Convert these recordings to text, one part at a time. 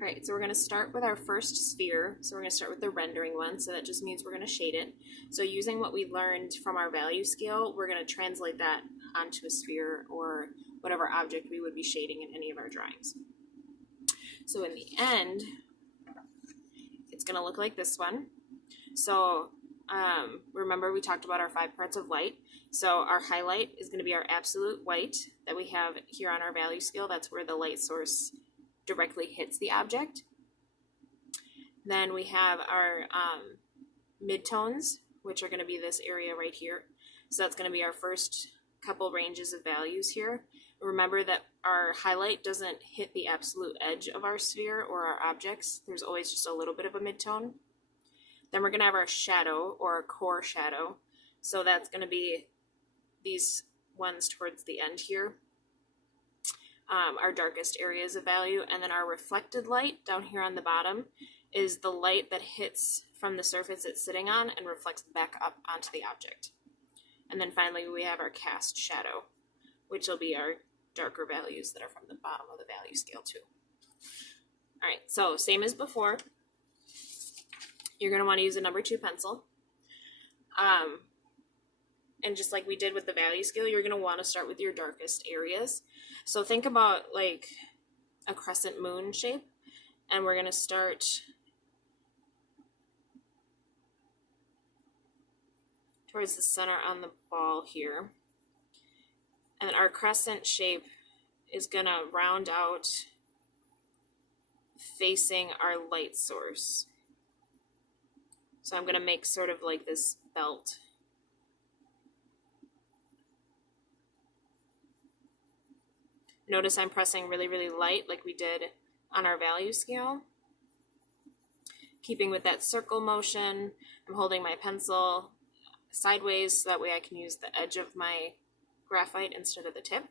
All right, so we're going to start with our first sphere. So we're going to start with the rendering one, so that just means we're going to shade it. So using what we learned from our value scale, we're going to translate that onto a sphere or whatever object we would be shading in any of our drawings. So in the end, it's going to look like this one. So remember we talked about our 5 parts of light. So our highlight is going to be our absolute white that we have here on our value scale. That's where the light source directly hits the object. Then we have our midtones, which are going to be this area right here. So that's going to be our first couple ranges of values here. Remember that our highlight doesn't hit the absolute edge of our sphere or our objects. There's always just a little bit of a midtone. Then we're going to have our shadow or our core shadow. So that's going to be these ones towards the end here. Our darkest areas of value, and then our reflected light down here on the bottom is the light that hits from the surface it's sitting on and reflects back up onto the object. And then finally we have our cast shadow, which will be our darker values that are from the bottom of the value scale too. All right, so same as before, you're going to want to use a number 2 pencil. And just like we did with the value scale, you're going to want to start with your darkest areas. So think about like a crescent moon shape, and we're going to start towards the center on the ball here. And our crescent shape is going to round out facing our light source. So I'm going to make sort of like this belt. Notice I'm pressing really, really light like we did on our value scale. Keeping with that circle motion, I'm holding my pencil sideways so that way I can use the edge of my graphite instead of the tip.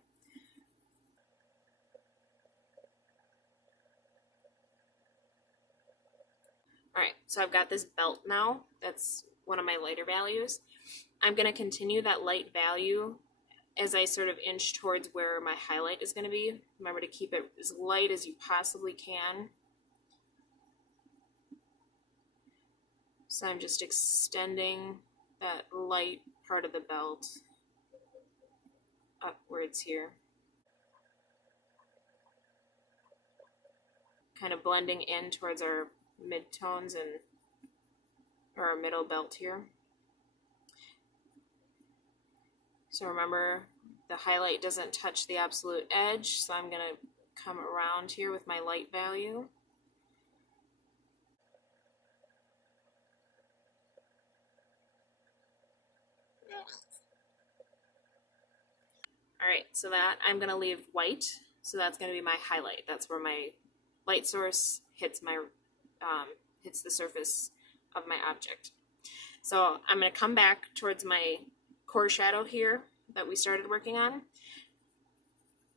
All right, so I've got this belt now. That's one of my lighter values. I'm going to continue that light value as I sort of inch towards where my highlight is going to be. Remember to keep it as light as you possibly can. So I'm just extending that light part of the belt upwards here. Kind of blending in towards our midtones and or our middle belt here. So remember, the highlight doesn't touch the absolute edge, so I'm going to come around here with my light value. All right, so that I'm going to leave white, so that's going to be my highlight. That's where my light source hits my hits the surface of my object. So I'm going to come back towards my core shadow here that we started working on,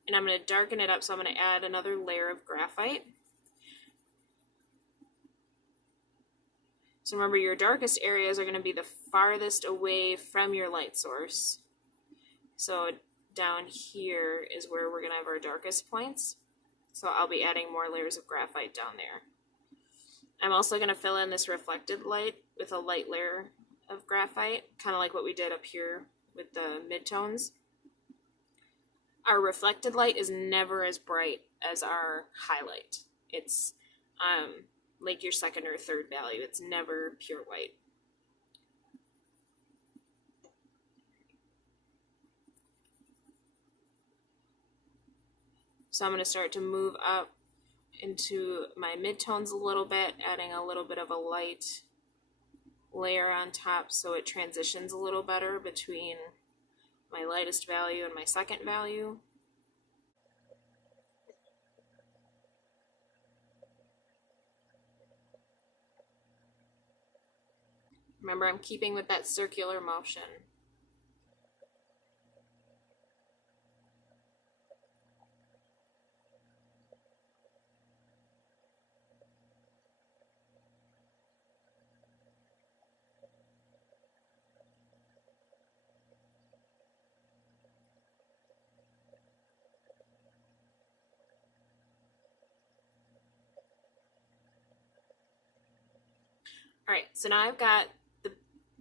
and I'm going to darken it up. So I'm going to add another layer of graphite. So remember, your darkest areas are going to be the farthest away from your light source. So down here is where we're going to have our darkest points. So I'll be adding more layers of graphite down there. I'm also going to fill in this reflected light with a light layer of graphite, kind of like what we did up here with the midtones. Our reflected light is never as bright as our highlight. It's like your second or third value. It's never pure white. So I'm going to start to move up into my midtones a little bit, adding a little bit of a light layer on top so it transitions a little better between my lightest value and my second value. Remember, I'm keeping with that circular motion. All right, so now I've got the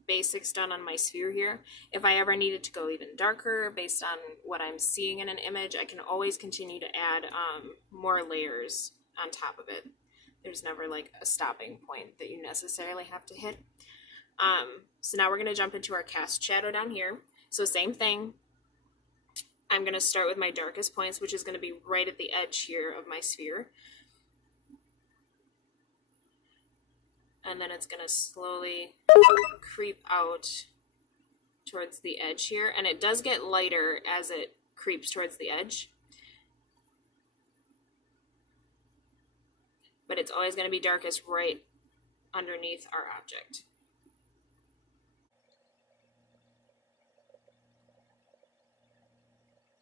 basics done on my sphere here. If I ever needed to go even darker based on what I'm seeing in an image, I can always continue to add more layers on top of it. There's never like a stopping point that you necessarily have to hit. So now we're going to jump into our cast shadow down here. So same thing. I'm going to start with my darkest points, which is going to be right at the edge here of my sphere. And then it's going to slowly creep out towards the edge here. And it does get lighter as it creeps towards the edge. But it's always going to be darkest right underneath our object.